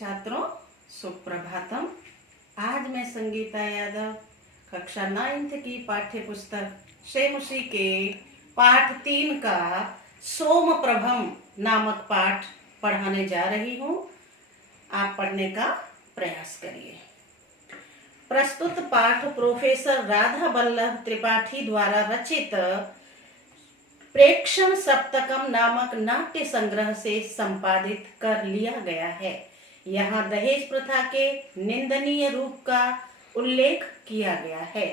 छात्रों, सुप्रभातम। आज मैं संगीता यादव कक्षा 9th की पाठ्य पुस्तक शेमुशी के पाठ 3 का सोम प्रभम नामक पाठ पढ़ाने जा रही हूँ। आप पढ़ने का प्रयास करिए। प्रस्तुत पाठ प्रोफेसर राधा वल्लभ त्रिपाठी द्वारा रचित प्रेक्षण सप्तकम नामक नाट्य संग्रह से संपादित कर लिया गया है। यहाँ दहेज प्रथा के निंदनीय रूप का उल्लेख किया गया है।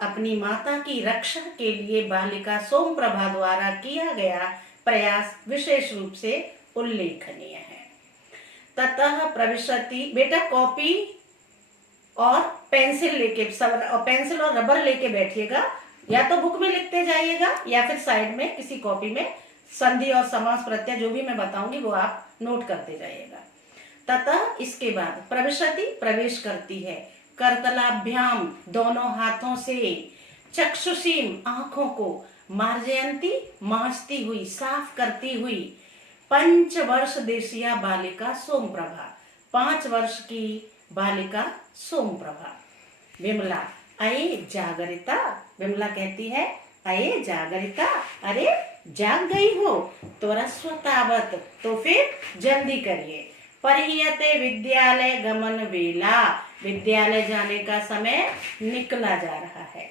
अपनी माता की रक्षा के लिए बालिका सोमप्रभा द्वारा किया गया प्रयास विशेष रूप से उल्लेखनीय है। ततः प्रविशति, बेटा कॉपी और पेंसिल और रबर लेके बैठिएगा। या तो बुक में लिखते जाइएगा या फिर साइड में किसी कॉपी में संधि और समास प्रत्यय जो भी मैं बताऊंगी वो आप नोट करते जाइएगा। ततः इसके बाद प्रविशति प्रवेश करती है, करतलाभ्याम दोनों हाथों से, चक्षुषीम आंखों को, मार्जयंती मांजती हुई साफ करती हुई, 5 वर्ष देशिया बालिका सोमप्रभा, 5 वर्ष की बालिका सोमप्रभा। विमला, अये जागरिता, विमला कहती है अये जागरिता, अरे जाग गई हो, त्वरा स्वतावत, तो फिर जल्दी करिए। परिहते विद्यालय गमन वेला, विद्यालय जाने का समय निकला जा रहा है।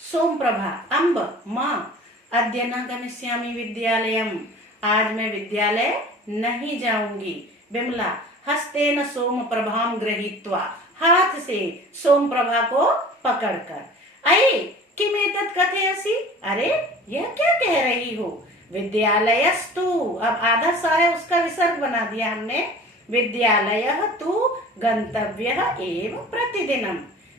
सोमप्रभा, अम्ब माँ, अद्य न गमिष्यामि विद्यालयम, आज मैं विद्यालय नहीं जाऊंगी। विमला, हस्तेन सोमप्रभाम गृहीत्वा, हाथ से सोमप्रभा को पकड़कर, अये किमेतत् कथयसि, अरे यह क्या कह रही हो। विद्यालयस्तु, अब आधा सा है उसका विसर्ग बना दिया हमने। विद्यालयः तु गंतव्यः एव प्रतिदिनम,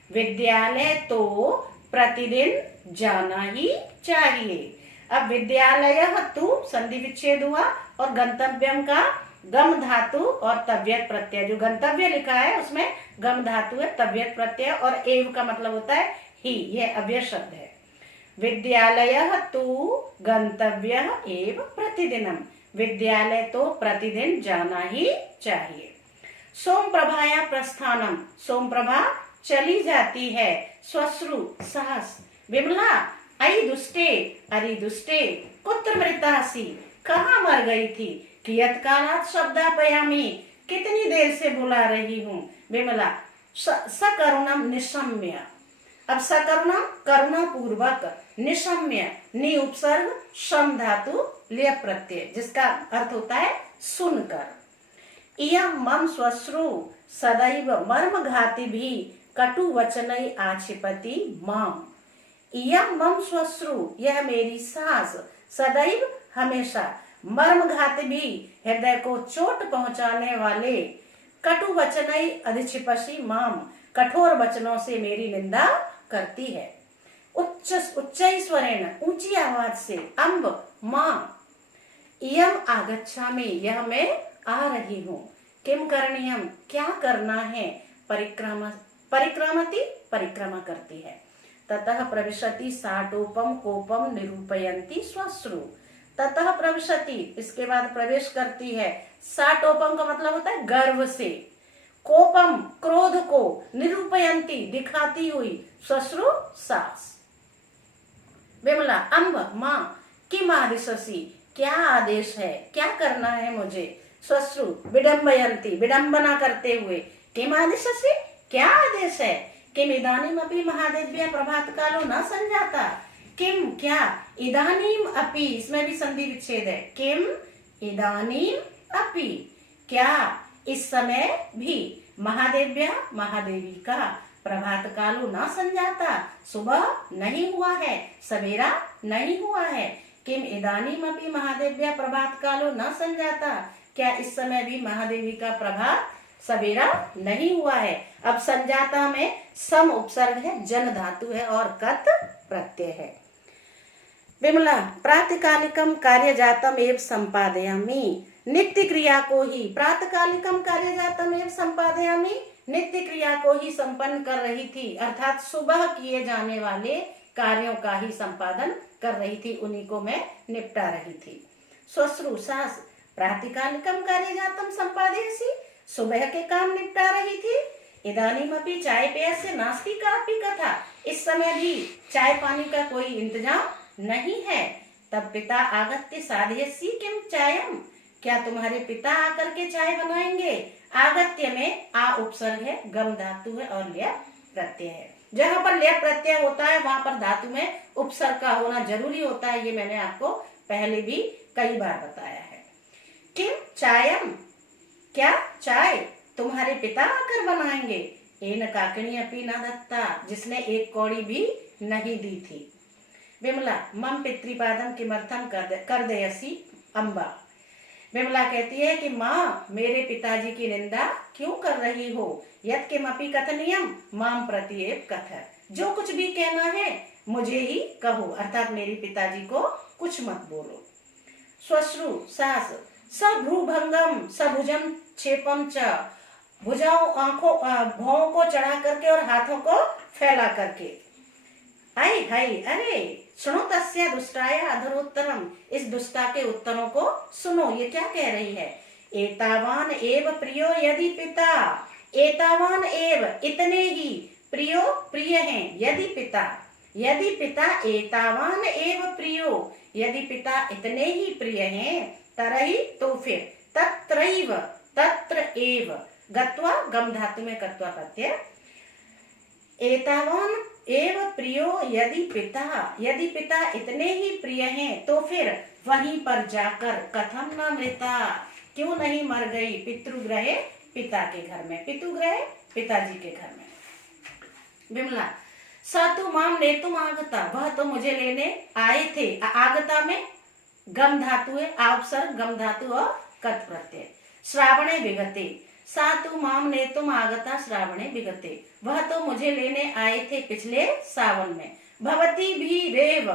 विद्यालय तो प्रतिदिन जाना ही चाहिए। अब विद्यालयः तु संधि विच्छेद हुआ और गंतव्यम का गम धातु और तव्यत प्रत्यय, जो गंतव्य लिखा है उसमें गम धातु है, तव्यत प्रत्यय और एव का मतलब होता है ही, यह अव्यय शब्द है। विद्यालयः तु गंतव्यः एव प्रतिदिनम, विद्यालय तो प्रतिदिन जाना ही चाहिए। सोमप्रभाया प्रस्थानम, सोमप्रभा चली जाती है। श्वश्रु साहस, विमला, अयि दुष्टे, अरे दुष्टे, कुत्र मृतासी, कहाँ मर गई थी। कियत् कालात् शब्दापयामि, कितनी देर से बुला रही हूँ। विमला, सकरुणम निशम्य, अब सकरुणम करुणा पूर्वक, निशम्य नि उपसर्ग शम धातु लिय प्रत्यय, जिसका अर्थ होता है सुनकर। इयं मम श्वश्रु सदैव मर्मघाति भी कटु वचनई आक्षिपति माम, इयं मम श्वश्रु, यह मेरी सास, सदैव हमेशा, मर्मघाति भी हृदय को चोट पहुंचाने वाले, कटु वचनई अधिक्षिपसी माम, कठोर वचनों से मेरी निंदा करती है। उच्च स्वरेण, ऊंची आवाज से, अम्ब माँ, इयम आगच्छामि, यह मैं आ रही हूँ। किम करणीयम, क्या करना है। परिक्रमति, परिक्रमा करती है। ततः प्रविशति साटोपम कोपम निरूपयन्ति श्वश्रु, ततः प्रविशति, इसके बाद प्रवेश करती है। साटोपम का मतलब होता है गर्व से, कोपम क्रोध को, निरूपयंती दिखाती हुई, श्वश्रु सास। विमला, अम्ब माँ, किम आदिशसि, क्या आदेश है, क्या करना है मुझे। श्वश्रु विडम्बयंती, विडंबना करते हुए, किम आदिशसि, क्या आदेश है। किम इदानीम अपि महादेव्या प्रभात कालो न संजाता, किम क्या, इदानीम अपि, इसमें भी संधि विच्छेद है। किम इदानीम अपि, क्या इस समय भी, महादेव्या महादेवी का, प्रभात कालो न संजाता, सुबह नहीं हुआ है, सवेरा नहीं हुआ है। किम इदानीम अपि महादेव्या प्रभात कालो न संजाता, क्या इस समय भी महादेवी का प्रभात सवेरा नहीं हुआ है। अब संजाता में सम उपसर्ग है, जन धातु है और कत प्रत्यय है। विमला, प्रातकालिकम कार्यजातम एव संपादयामि, नित्य क्रिया को ही, प्रातकालिकम कार्यजातम एव संपादयामि, नित्य क्रिया को ही संपन्न कर रही थी, अर्थात सुबह किए जाने वाले कार्यों का ही संपादन कर रही थी, उन्हीं को मैं निपटा रही थी। श्वश्रु सास, प्रातकालिकम कार्यजातम संपादयसि, सुबह के काम निपटा रही थी। इदानीमपि चाय पेयस्य नास्ति कापि कथा। इस समय भी चाय पानी का कोई इंतजाम नहीं है। तब पिता आगत्य साधयसि किम चायम। क्या तुम्हारे पिता आकर के चाय बनाएंगे। आगत्य में आ उपसर्ग है, गम धातु है और ल्य प्रत्यय है। जहां पर ल्य प्रत्यय होता है वहां पर धातु में उपसर्ग का होना जरूरी होता है। ये मैंने आपको पहले भी कई बार बताया है। किम चायम, क्या चाय तुम्हारे पिता आकर बनाएंगे। एन काकणी अपी न दत्ता, जिसने एक कौड़ी भी नहीं दी थी। विमला मम पितृपादम किमर्थम कर दयसी अम्बा। विमला कहती है कि माँ मेरे पिताजी की निंदा क्यों कर रही हो। यत् किमपि कथनीयम माम प्रति एव कथ। जो कुछ भी कहना है मुझे ही कहो, अर्थात मेरे पिताजी को कुछ मत बोलो। श्वश्रु सास सभ्रूभंगम सभुजम क्षेपम च। भुजाओं आंखों भौं को चढ़ा करके और हाथों को फैला करके। आई हाय अरे सुनो तस्य दुष्टाय अधरोत्तरम। इस दुष्टा के उत्तरों को सुनो। ये क्या कह रही है। एतावान एव प्रियो यदि पिता। एतावान एव इतने ही प्रियो प्रिय हैं यदि पिता। यदि पिता एतावान एव प्रियो, यदि पिता इतने ही प्रिय हैं तरही तो फिर तत्रैव तत्र एव गत्वा गम धातु में कत्वा प्रत्यय। एतावान एव प्रियो यदि पिता इतने ही प्रिय हैं तो फिर वहीं पर जाकर कथम न मृता, क्यों नहीं मर गई। पितृगृहे पिता के घर में, पितृगृह पिताजी के घर में। विमला सतु माम नेतुम आगता, वह तो मुझे लेने आए थे। आगता में गम धातु है, उपसर्ग गम धातु और कत प्रत्यय। श्रावणे विगते सातु माम नेतुम आगता श्रावणे विगते, वह तो मुझे लेने आए थे पिछले सावन में। भवती भी रेव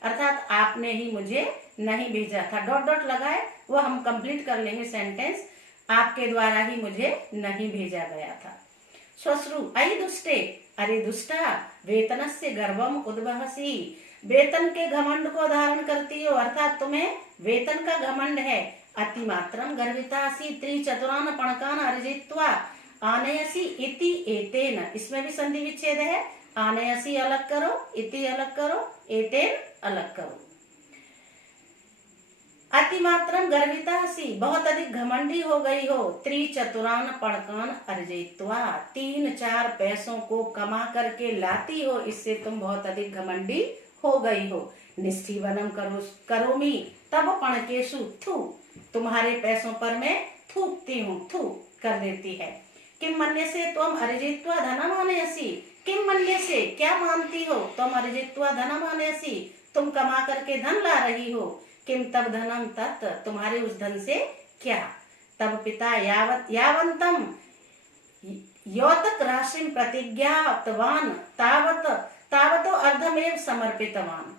अर्थात आपने ही मुझे नहीं भेजा था। डॉट डॉट लगाए वो हम कंप्लीट कर लेंगे सेंटेंस। आपके द्वारा ही मुझे नहीं भेजा गया था। श्वश्रु अयि दुष्टे, अरे दुष्टा वेतनस्य गर्वम उद्वहसी। वेतन के घमंड को धारण करती हो, अर्थात तुम्हें वेतन का घमंड है। अतिमात्रम गर्वितासी त्रिचतुरान पणकान अर्जित्वा आनयसी इति एतेन। इसमें भी संधि विच्छेद है। आनयसी अलग करो, इति अलग करो, एतेन अलग करो। अतिमात्रम गर्वितासी, बहुत अधिक घमंडी हो गई हो। त्रिचतुरान पणकान अर्जित्वा, 3-4 पैसों को कमा करके लाती हो, इससे तुम बहुत अधिक घमंडी हो गई हो। निष्ठीवनम करोमी तब पणकेशु थू, तुम्हारे पैसों पर मैं थूकती हूँ, थू कर देती है। किम मन्य से तुम अर्जित्वा धनम आनयसी, किम मन्य से क्या मानती हो। तुम अर्जित्वा धनम आनयसी, तुम कमा करके धन ला रही हो। किम तब धनम तत्, तुम्हारे उस धन से क्या। तब पिता यावंतम योतक राशिम प्रतिज्ञातवान तावतो अर्धमेव समर्पितवान।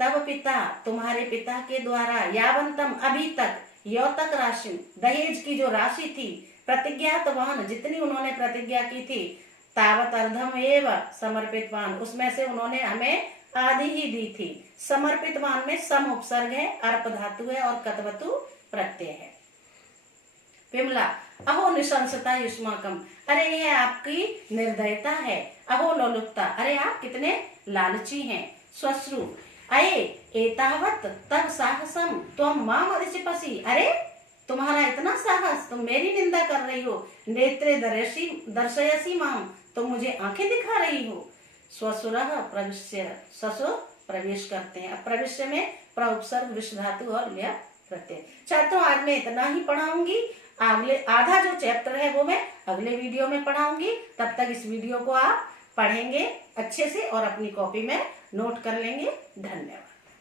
तब पिता तुम्हारे पिता के द्वारा यावंतम अभी तक योतक राशि दहेज की जो राशि थी प्रतिज्ञातवान जितनी उन्होंने प्रतिज्ञा की थी तावत अर्धम एव समर्पितवान उसमें से उन्होंने हमें आधी ही दी थी। समर्पितवान में सम उपसर्ग है, अर्प धातु है और कतवतु प्रत्यय है। विमला अहो निशंसता युष्माकम, अरे ये आपकी निर्दयता है। अहो लोलुपता, अरे आप कितने लालची हैं। श्वश्रु अये एतावत तब साहसम त्वम माम अधिचिपसि, अरे तुम्हारा इतना साहस, तुम मेरी निंदा कर रही हो। नेत्रे दर्शयसी माम, तुम मुझे आंखें दिखा रही हो। स्वसुरः प्रविश्य, ससुर प्रवेश करते हैं। अब प्रविश्य में प्रउपसर्ग विश्व धातु और ल्य प्रत्यय। छात्रों आज मैं इतना ही पढ़ाऊंगी, अगले आधा जो चैप्टर है वो मैं अगले वीडियो में पढ़ाऊंगी। तब तक इस वीडियो को आप पढ़ेंगे अच्छे से और अपनी कॉपी में नोट कर लेंगे। धन्यवाद।